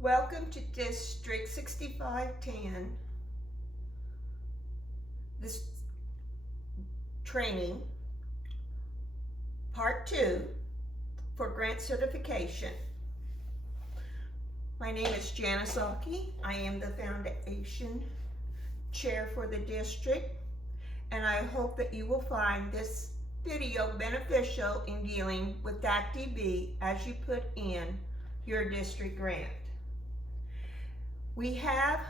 Welcome to District 6510. This training, part 2 for grant certification. My name is Janice Alke. I am the foundation chair for the district, and I hope that you will find this video beneficial in dealing with DAC-DB as you put in your district grant. We have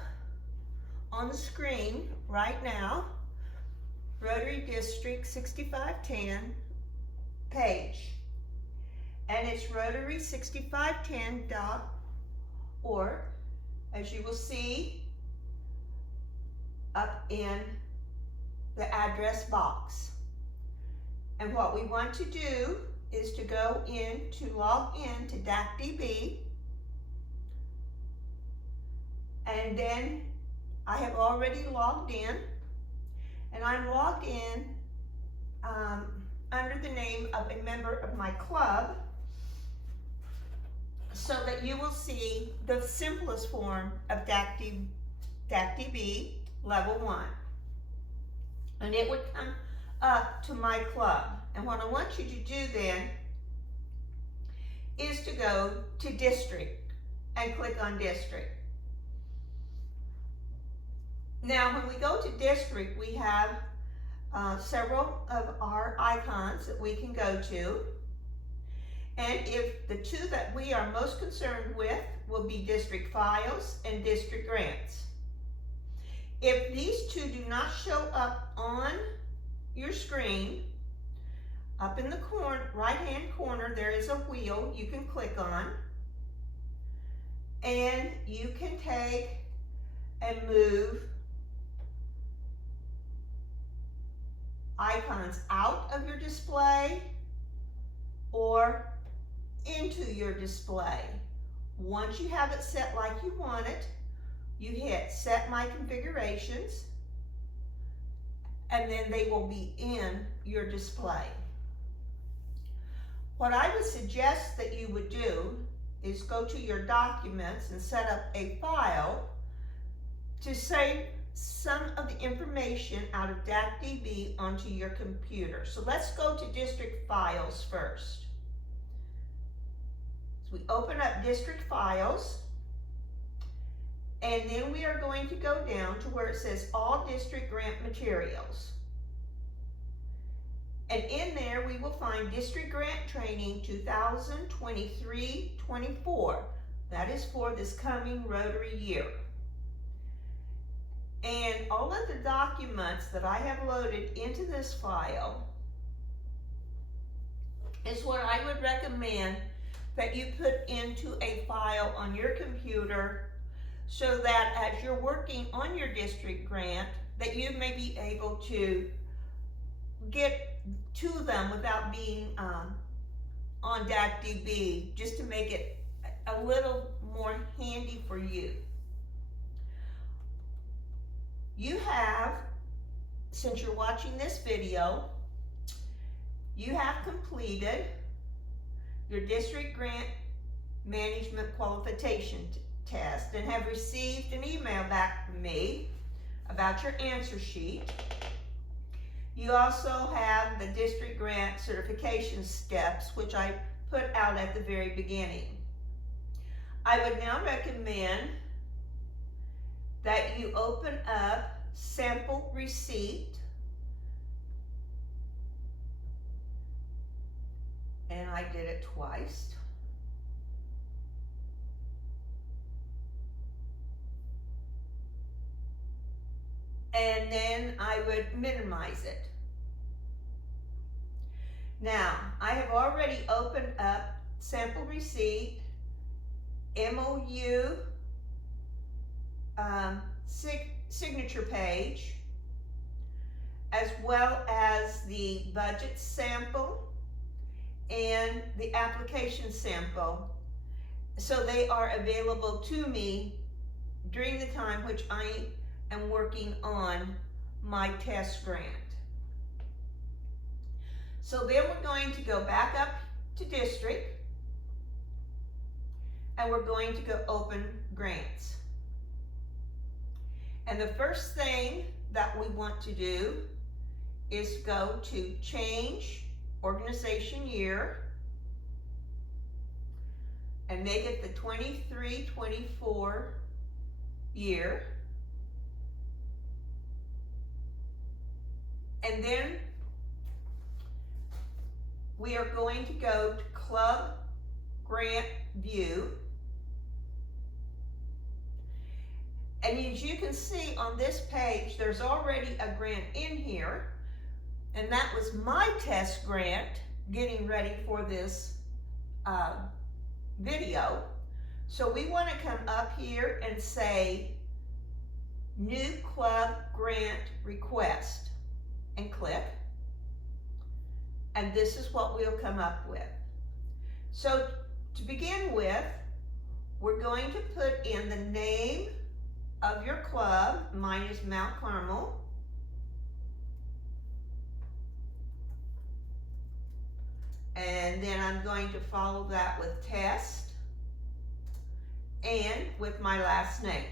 on the screen right now Rotary District 6510 page, and it's rotary6510.org, as you will see up in the address box. And what we want to do is to go in to log in to DAC-DB, and then I have already logged in, and I'm logged in under the name of a member of my club, so that you will see the simplest form of DAC-DB level 1. And it would come up to my club. And what I want you to do then is to go to district and click on district. Now, when we go to district, we have several of our icons that we can go to. And if the two that we are most concerned with will be district files and district grants. If these two do not show up on your screen, up in the right-hand corner, there is a wheel you can click on, and you can take and move icons out of your display or into your display. Once you have it set like you want it, you hit Set My Configurations, and then they will be in your display. What I would suggest that you would do is go to your documents and set up a file to save some of the information out of DAC-DB onto your computer. So let's go to district files first. So we open up district files, and then we are going to go down to where it says all district grant materials. And in there we will find district grant training 2023-24. That is for this coming Rotary year. And all of the documents that I have loaded into this file is what I would recommend that you put into a file on your computer, so that as you're working on your district grant, that you may be able to get to them without being on DAC-DB, just to make it a little more handy for you. You have, since you're watching this video, you have completed your district grant management qualification test and have received an email back from me about your answer sheet. You also have the district grant certification steps, which I put out at the very beginning. I would now recommend that you open up Sample Receipt, and I did it twice. And then I would minimize it. Now, I have already opened up Sample Receipt, MOU, signature page, as well as the budget sample and the application sample. So they are available to me during the time which I am working on my test grant. So then we're going to go back up to district, and we're going to go open grants. And the first thing that we want to do is go to change organization year and make it the 23-24 year. And then we are going to go to Club Grant View. And as you can see on this page, there's already a grant in here, and that was my test grant getting ready for this video. So we want to come up here and say New Club Grant Request and click. And this is what we'll come up with. So to begin with, we're going to put in the name of your club. Mine is Mount Carmel. And then I'm going to follow that with test and with my last name.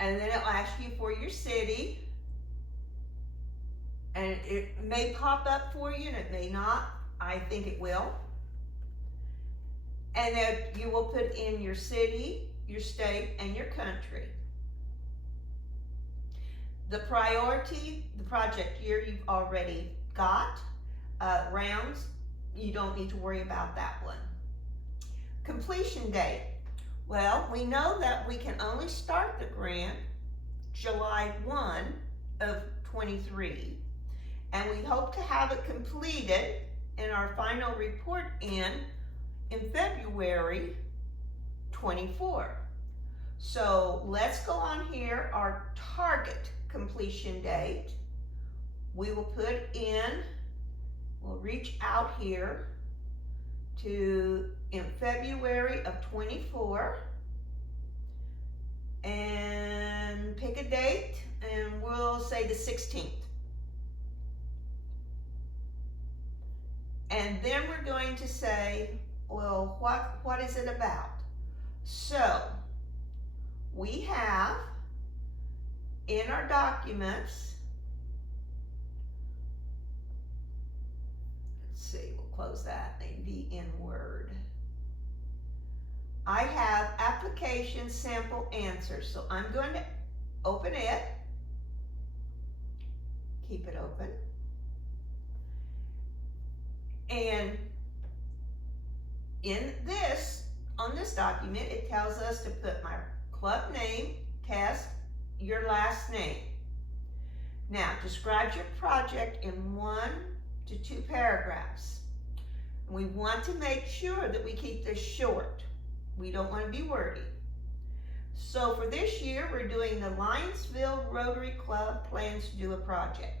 And then it'll ask you for your city. And it may pop up for you and it may not. I think it will. And then you will put in your city, your state, and your country. The priority, the project year you've already got. Rounds, you don't need to worry about that one. Completion date. Well, we know that we can only start the grant July 1 of 23. And we hope to have it completed in our final report in February 24. So let's go on here, our target completion date. We will put in, we'll reach out here to in February of 24 and pick a date, and we'll say the 16th. And then we're going to say, well, what is it about? So we have in our documents, let's see, we'll close that and be in Word. I have application sample answers. So I'm going to open it, keep it open. And in this, on this document, it tells us to put my club name, test, your last name. Now, describe your project in 1 to 2 paragraphs. We want to make sure that we keep this short. We don't want to be wordy. So for this year, we're doing the Lionsville Rotary Club plans to do a project.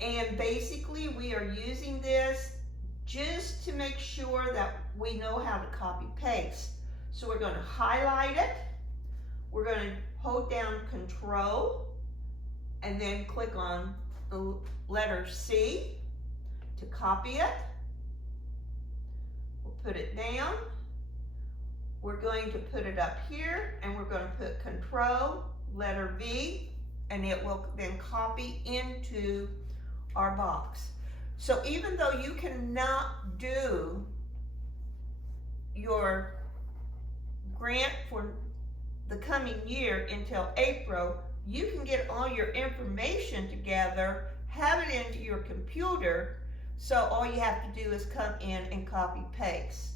And basically, we are using this just to make sure that we know how to copy paste. So we're going to highlight it. We're going to hold down Control and then click on the letter C to copy it. We'll put it down. We're going to put it up here, and we're going to put Control, letter V, and it will then copy into our box. So even though you cannot do your grant for the coming year until April, you can get all your information together, have it into your computer, so all you have to do is come in and copy paste.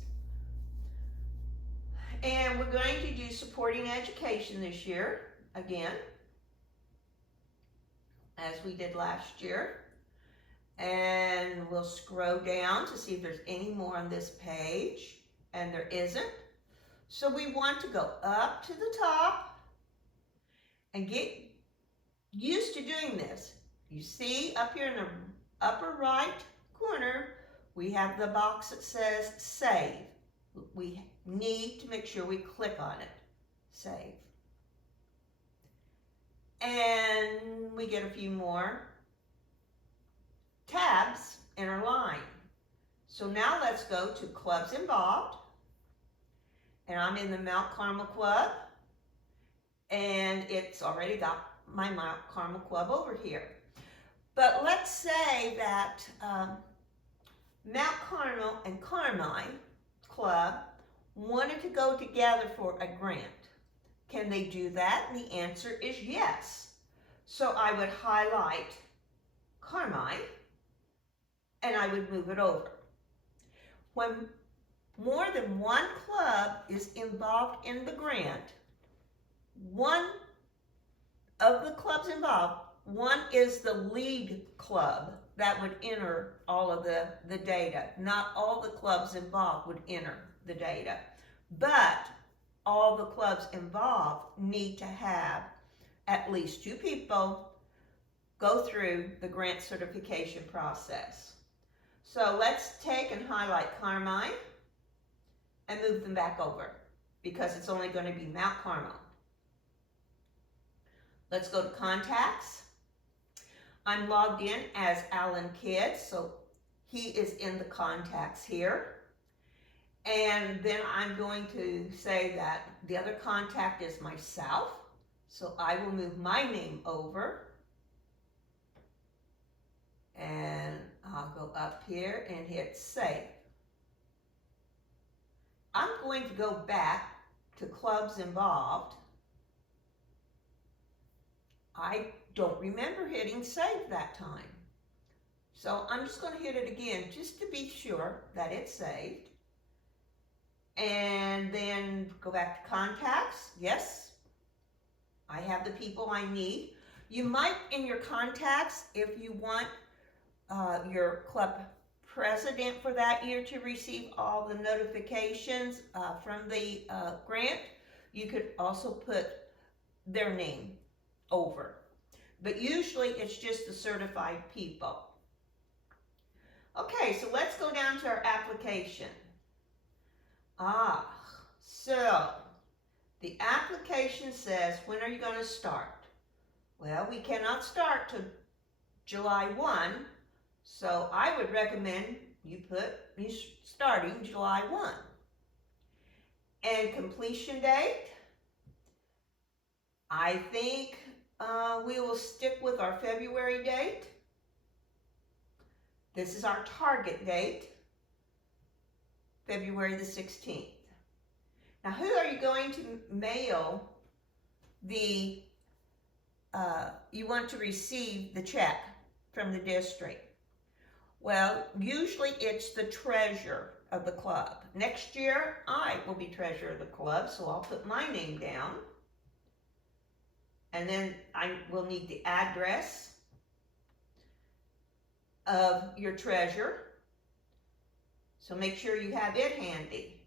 And we're going to do supporting education this year, again, as we did last year. And we'll scroll down to see if there's any more on this page, and there isn't. So we want to go up to the top and get used to doing this. You see up here in the upper right corner, we have the box that says Save. We need to make sure we click on it. Save. And we get a few more tabs in our line. So now let's go to clubs involved. And I'm in the Mount Carmel Club. And it's already got my Mount Carmel Club over here. But let's say that Mount Carmel and Carmine Club wanted to go together for a grant. Can they do that? And the answer is yes. So I would highlight Carmine and I would move it over. When more than one club is involved in the grant, one of the clubs involved, one is the lead club that would enter all of the data. Not all the clubs involved would enter the data, but all the clubs involved need to have at least 2 people go through the grant certification process. So let's take and highlight Carmine and move them back over because it's only going to be Mount Carmel. Let's go to contacts. I'm logged in as Alan Kidd, so he is in the contacts here. And then I'm going to say that the other contact is myself. So I will move my name over. And I'll go up here and hit save. I'm going to go back to clubs involved. I don't remember hitting save that time. So I'm just going to hit it again just to be sure that it's saved. And then go back to contacts. Yes, I have the people I need. You might, in your contacts, if you want your club president for that year to receive all the notifications from the grant, you could also put their name over. But usually it's just the certified people. Okay, so let's go down to our application. So the application says, when are you going to start? Well, we cannot start till July 1, so I would recommend you starting July 1. And completion date, I think we will stick with our February date. This is our target date, February the 16th. Now, who are you going to mail the, you want to receive the check from the district? Well, usually it's the treasurer of the club. Next year, I will be treasurer of the club, so I'll put my name down. And then I will need the address of your treasurer. So make sure you have it handy.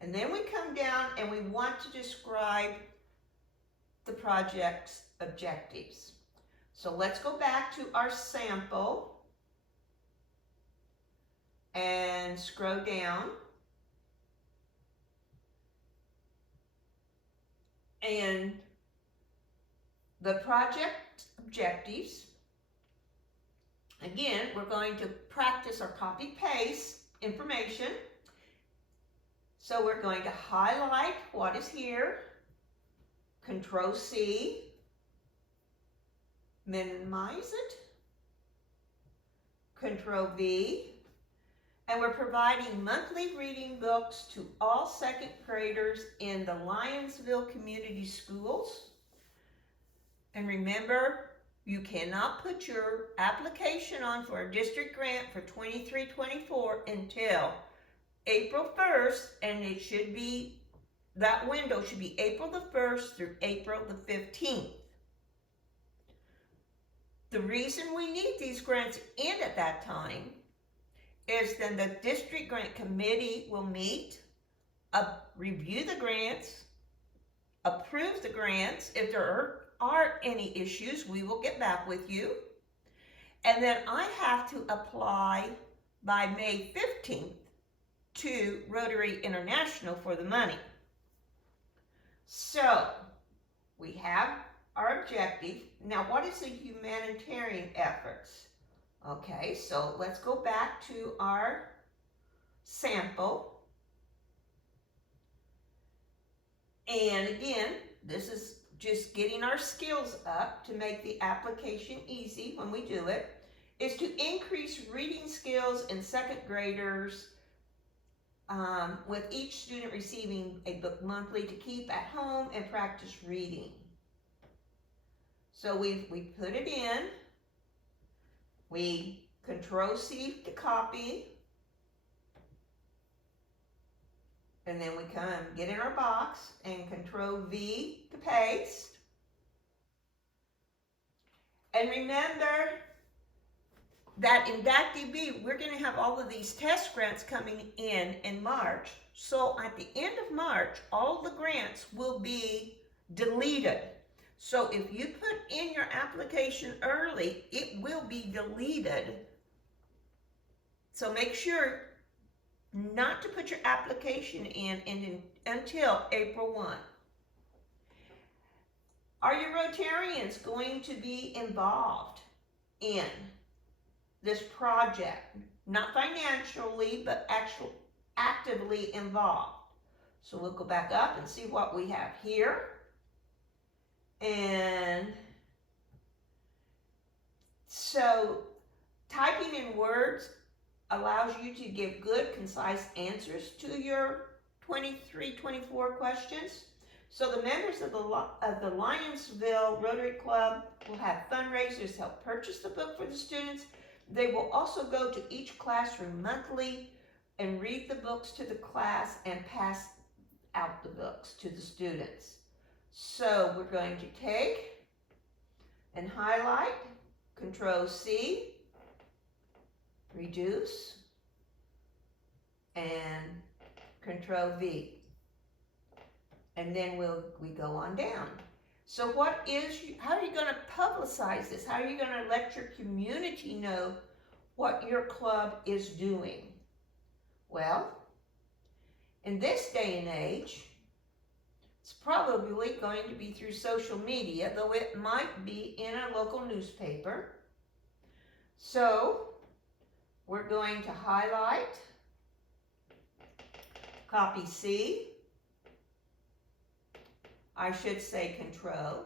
And then we come down and we want to describe the project's objectives. So let's go back to our sample and scroll down. And the project objectives, again, we're going to practice our copy-paste information. So we're going to highlight what is here, Control-C, minimize it, Control-V, and we're providing monthly reading books to all second graders in the Lyonsville Community Schools. And remember, you cannot put your application on for a district grant for 23-24 until April 1st, and it should be, that window should be April the 1st through April the 15th. The reason we need these grants in at that time is then the district grant committee will meet, review the grants, approve the grants. If there are any issues, we will get back with you. And then I have to apply by May 15th to Rotary International for the money. So we have our objective. Now, what is the humanitarian efforts? Okay, so let's go back to our sample. And again, this is just getting our skills up to make the application easy when we do it, is to increase reading skills in second graders with each student receiving a book monthly to keep at home and practice reading. So we put it in, we Control-C to copy, and then we come get in our box and Control-V to paste. And remember that in DAC-DB, we're going to have all of these test grants coming in March. So at the end of March, all the grants will be deleted. So if you put in your application early, it will be deleted. So make sure not to put your application in until April 1. Are your Rotarians going to be involved in this project? Not financially, but actually actively involved. So we'll go back up and see what we have here. And so typing in words allows you to give good, concise answers to your 23-24 questions. So the members of the Lyonsville Rotary Club will have fundraisers help purchase the book for the students. They will also go to each classroom monthly and read the books to the class and pass out the books to the students. So we're going to take and highlight, Control-C, reduce, and Control-V. And then we go on down. So how are you going to publicize this? How are you going to let your community know what your club is doing? Well, in this day and age, it's probably going to be through social media, though it might be in a local newspaper. So we're going to highlight, copy C, I should say Control,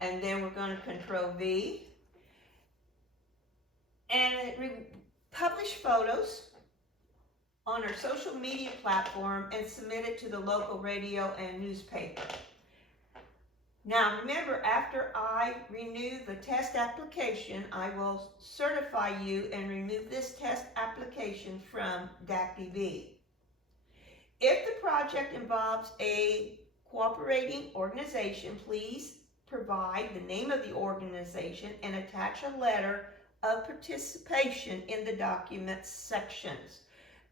and then we're going to Control-V, and publish photos on our social media platform and submit it to the local radio and newspaper. Now remember, after I renew the test application, I will certify you and remove this test application from DAC-DB. If the project involves a cooperating organization, please provide the name of the organization and attach a letter of participation in the documents sections.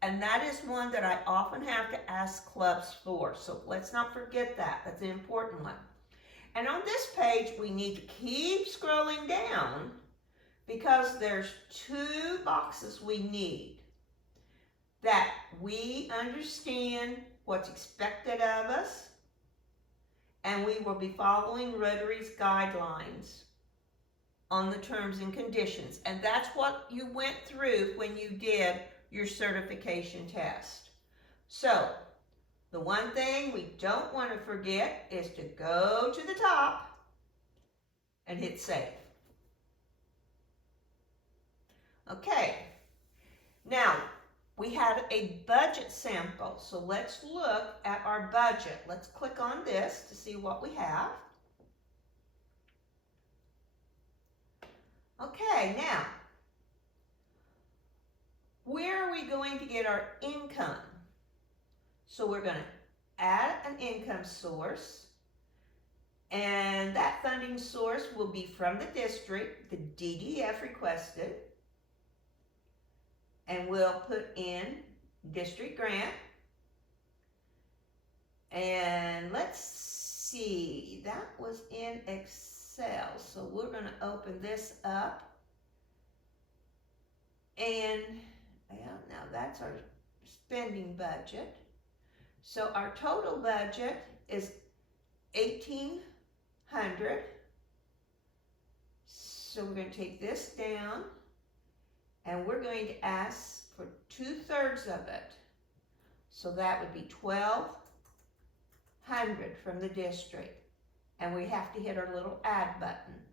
And that is one that I often have to ask clubs for. So let's not forget that. That's an important one. And on this page, we need to keep scrolling down because there's 2 boxes we need. That we understand what's expected of us, and we will be following Rotary's guidelines on the terms and conditions. And that's what you went through when you did your certification test. So, the one thing we don't want to forget is to go to the top and hit save. Okay, now we have a budget sample, so let's look at our budget. Let's click on this to see what we have. Okay, now, where are we going to get our income? So we're going to add an income source, and that funding source will be from the district, the DDF requested, and we'll put in district grant. And let's see, that was in Excel, so we're going to open this up. And well, now that's our spending budget. So our total budget is $1,800. So we're going to take this down, and we're going to ask for 2/3 of it. So that would be $1,200 from the district. And we have to hit our little add button.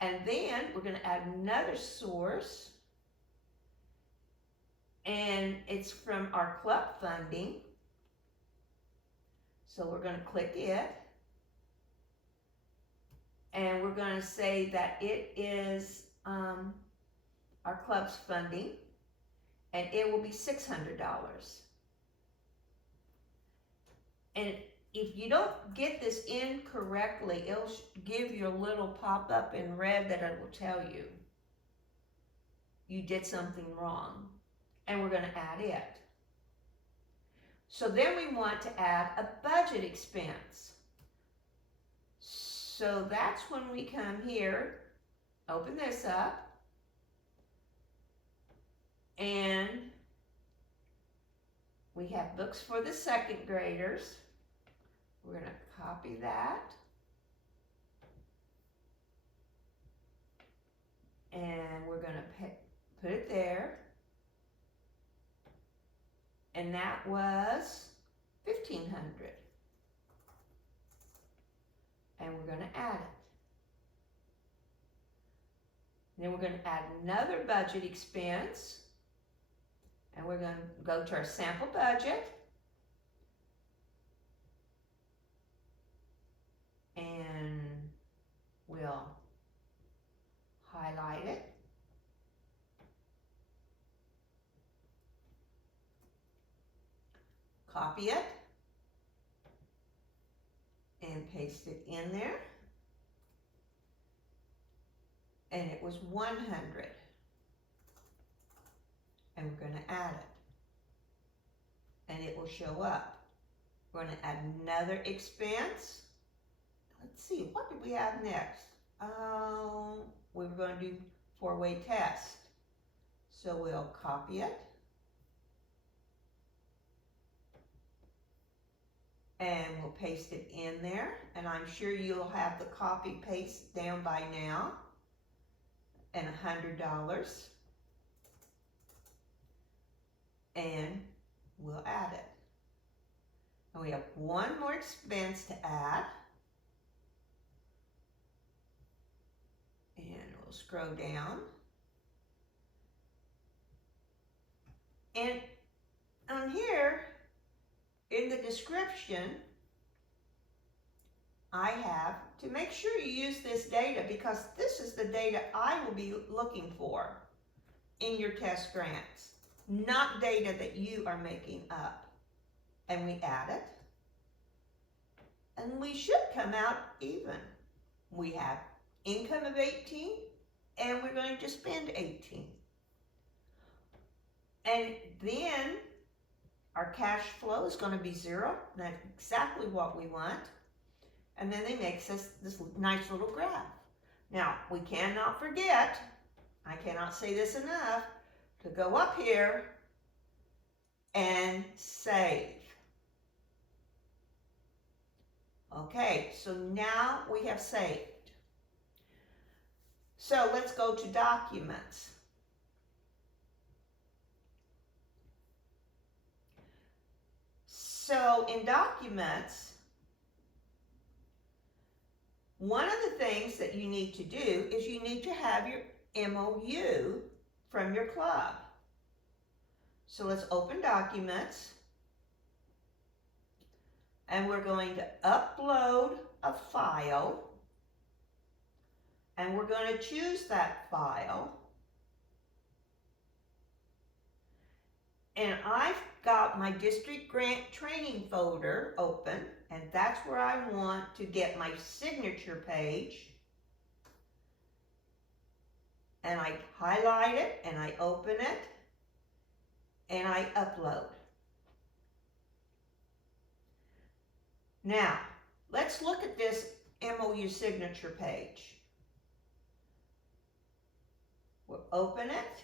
And then we're going to add another source. And it's from our club funding. So we're going to click it. And we're going to say that it is our club's funding. And it will be $600. And if you don't get this in correctly, it'll give you a little pop-up in red that it will tell you you did something wrong. And we're going to add it. So then we want to add a budget expense. So that's when we come here, open this up, and we have books for the second graders. We're going to copy that. And we're going to put it there. And that was $1,500. And we're going to add it. Then we're going to add another budget expense. And we're going to go to our sample budget. And we'll highlight it. Copy it. And paste it in there. And it was 100. And we're going to add it. And it will show up. We're going to add another expense. Let's see, what did we have next? We were going to do 4-way test. So we'll copy it. And we'll paste it in there. And I'm sure you'll have the copy paste down by now. And $100. And we'll add it. And we have one more expense to add. And we'll scroll down. And on here, in the description, I have to make sure you use this data because this is the data I will be looking for in your test grants, not data that you are making up. And we add it. And we should come out even. We have income of 18 and we're going to spend 18. And then our cash flow is going to be 0. That's exactly what we want. And then they make us this nice little graph. Now, we cannot forget, I cannot say this enough, to go up here and save. Okay, so now we have saved. So let's go to documents. So in documents, one of the things that you need to do is you need to have your MOU from your club. So let's open documents. And we're going to upload a file. And we're going to choose that file. And I've got my district grant training folder open, and that's where I want to get my signature page. And I highlight it, and I open it, and I upload. Now, let's look at this MOU signature page. We'll open it.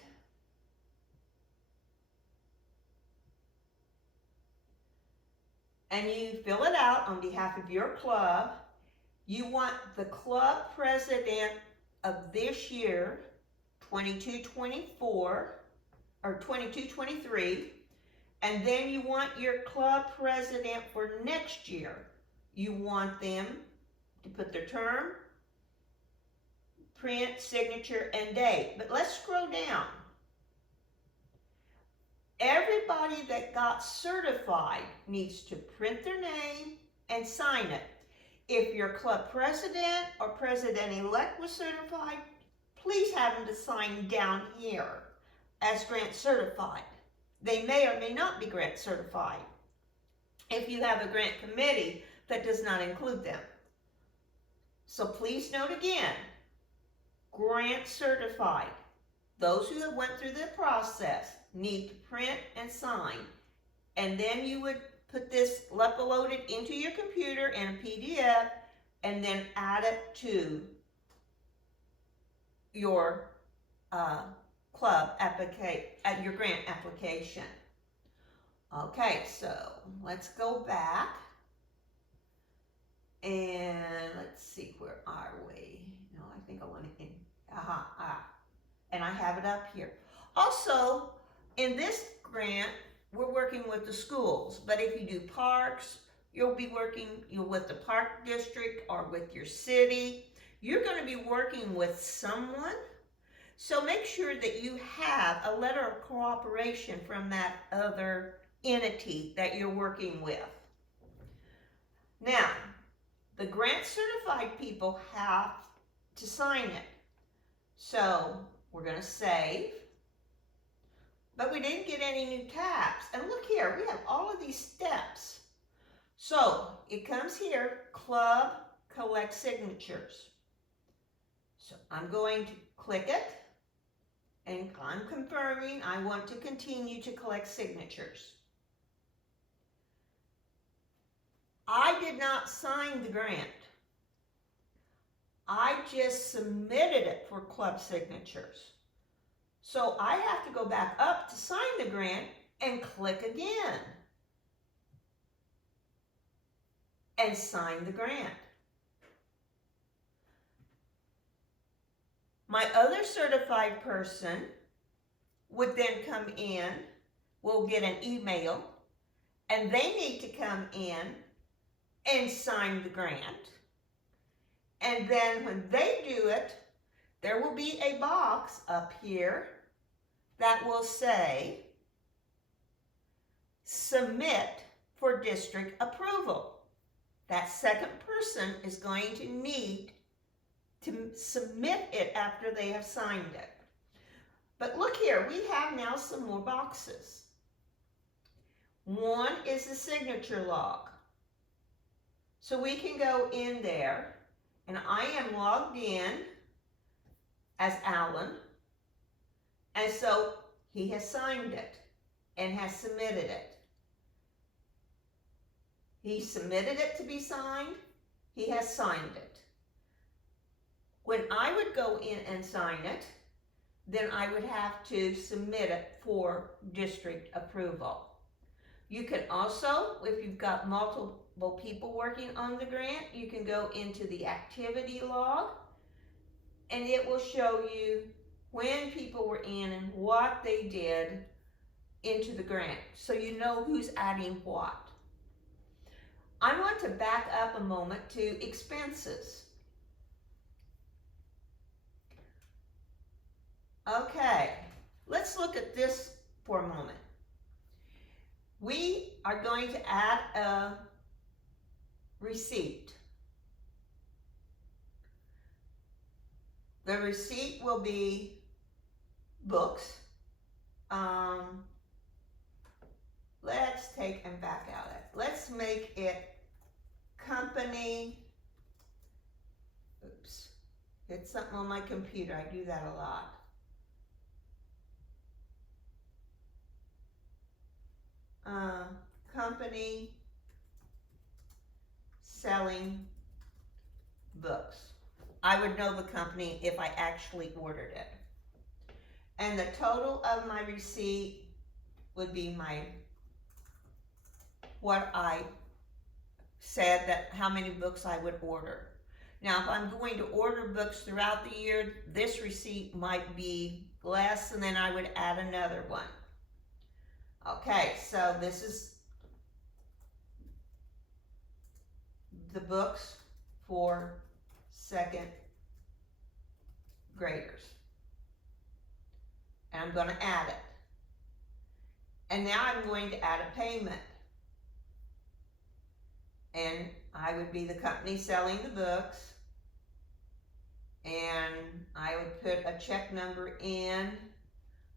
And you fill it out on behalf of your club. You want the club president of this year, 22-24 or 22-23, and then you want your club president for next year. You want them to put their term, print, signature, and date. But let's scroll down. Everybody that got certified needs to print their name and sign it. If your club president or president-elect was certified, please have them to sign down here as grant certified. They may or may not be grant certified if you have a grant committee that does not include them. So please note again, grant certified. Those who have went through the process need to print and sign, and then you would put this uploaded into your computer in a PDF and then add it to your club your grant application. Okay, so let's go back and let's see, where are we? No, I think I want to and I have it up here. Also, in this grant, we're working with the schools, but if you do parks, you'll be working with the park district or with your city. You're going to be working with someone, so make sure that you have a letter of cooperation from that other entity that you're working with. Now, the grant certified people have to sign it. So we're going to save. But we didn't get any new tabs. And look here, we have all of these steps. So it comes here, club collect signatures. So I'm going to click it, and I'm confirming I want to continue to collect signatures. I did not sign the grant. I just submitted it for club signatures. So I have to go back up to sign the grant and click again and sign the grant. My other certified person would then come in, will get an email, and they need to come in and sign the grant. And then when they do it, there will be a box up here that will say, submit for district approval. That second person is going to need to submit it after they have signed it. But look here, we have now some more boxes. One is the signature log. So we can go in there, and I am logged in as Alan, and so he has signed it and has submitted it. He submitted it to be signed, he has signed it. When I would go in and sign it, then I would have to submit it for district approval. You can also, if you've got multiple people working on the grant, you can go into the activity log, and it will show you when people were in and what they did into the grant, so you know who's adding what. I want to back up a moment to expenses. Okay, let's look at this for a moment. We are going to add a receipt. The receipt will be books. Let's take and back out it. Let's make it company. Oops, it's something on my computer. I do that a lot. Company selling books. I would know the company if I actually ordered it. And the total of my receipt would be what I said, that how many books I would order. Now, if I'm going to order books throughout the year, this receipt might be less, and then I would add another one. Okay, so this is the books for second graders. And I'm going to add it. And now I'm going to add a payment. And I would be the company selling the books. And I would put a check number in.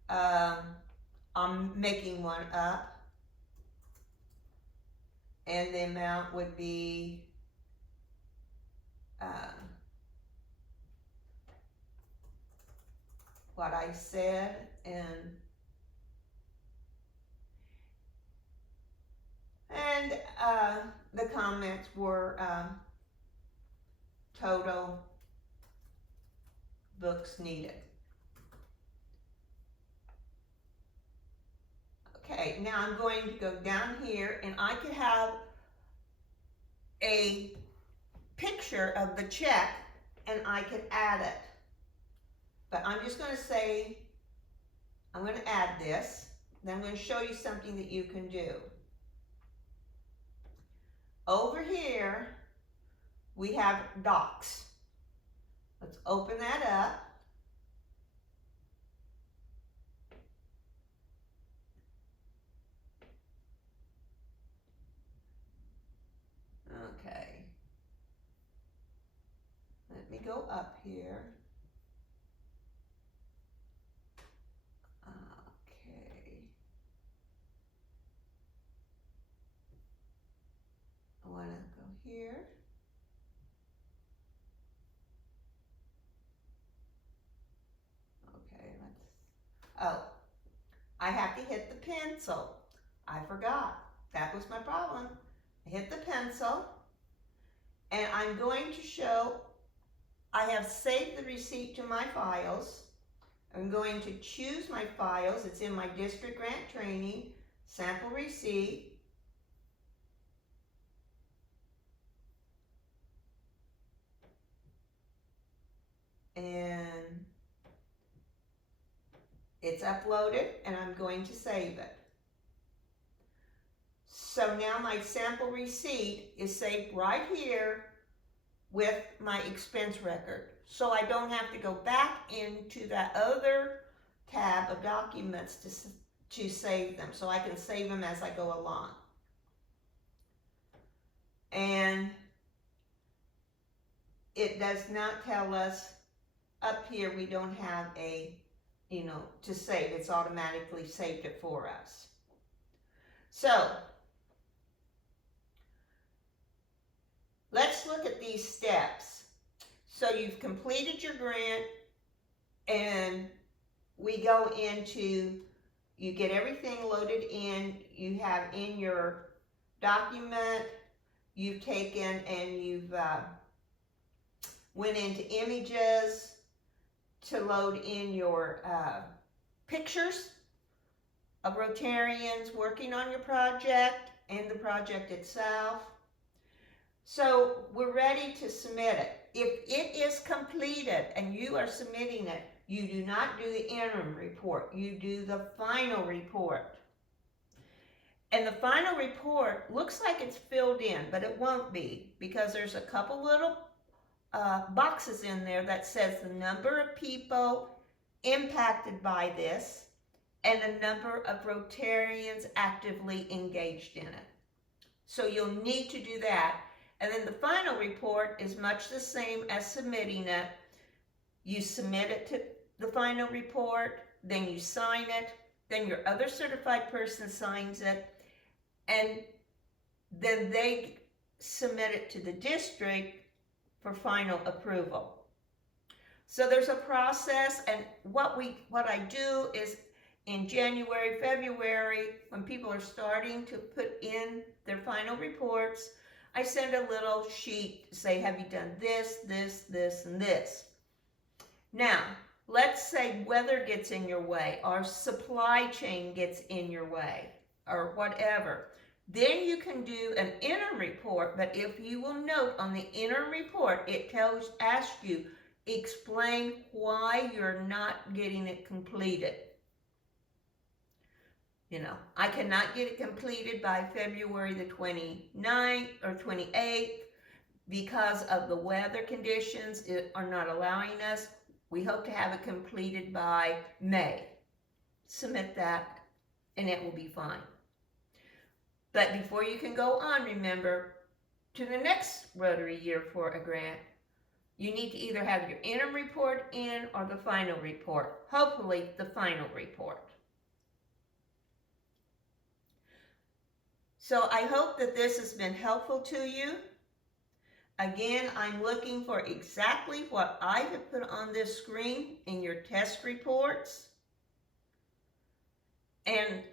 I'm making one up. And the amount would be what I said, and the comments were total books needed. Okay, now I'm going to go down here, and I could have a picture of the check and I could add it. But I'm just going to say, I'm going to add this. Then I'm going to show you something that you can do. Over here, we have docs. Let's open that up. Okay. Let me go up here. Okay. I want to go here. Okay, oh, I have to hit the pencil. I forgot. That was my problem. I hit the pencil, and I'm going to show, I have saved the receipt to my files. I'm going to choose my files. It's in my district grant training, sample receipt. And it's uploaded, and I'm going to save it. So now my sample receipt is saved right here with my expense record. So I don't have to go back into that other tab of documents to save them. So I can save them as I go along. And it does not tell us up here we don't have a, to save. It's automatically saved it for us. So let's look at these steps. So you've completed your grant, and we go into, you get everything loaded in, you have in your document, you've taken and you've went into images to load in your pictures of Rotarians working on your project and the project itself. So we're ready to submit it. If it is completed and you are submitting it, you do not do the interim report. You do the final report. And the final report looks like it's filled in, but it won't be, because there's a couple little boxes in there that says the number of people impacted by this and the number of Rotarians actively engaged in it. So you'll need to do that. And then the final report is much the same as submitting it. You submit it to the final report, then you sign it, then your other certified person signs it, and then they submit it to the district for final approval. So there's a process, and what I do is in January, February, when people are starting to put in their final reports, I send a little sheet to say, have you done this, this, this, and this? Now, let's say weather gets in your way, or supply chain gets in your way, or whatever. Then you can do an interim report, but if you will note on the interim report, it asks you, explain why you're not getting it completed. You know, I cannot get it completed by February the 29th or 28th because of the weather conditions are not allowing us. We hope to have it completed by May. Submit that and it will be fine. But before you can go on, remember, to the next Rotary year for a grant, you need to either have your interim report in or the final report. Hopefully the final report. So I hope that this has been helpful to you. Again, I'm looking for exactly what I have put on this screen in your test reports. And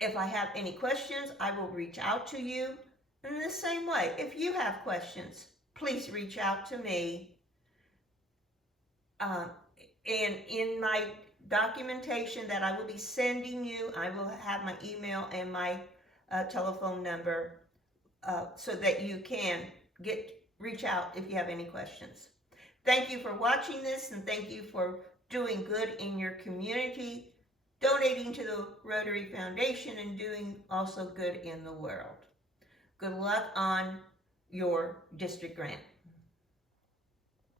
if I have any questions, I will reach out to you. In the same way, if you have questions, please reach out to me. And in my documentation that I will be sending you, I will have my email and my telephone number so that you can reach out if you have any questions. Thank you for watching this, and thank you for doing good in your community, donating to the Rotary Foundation, and doing also good in the world. Good luck on your district grant.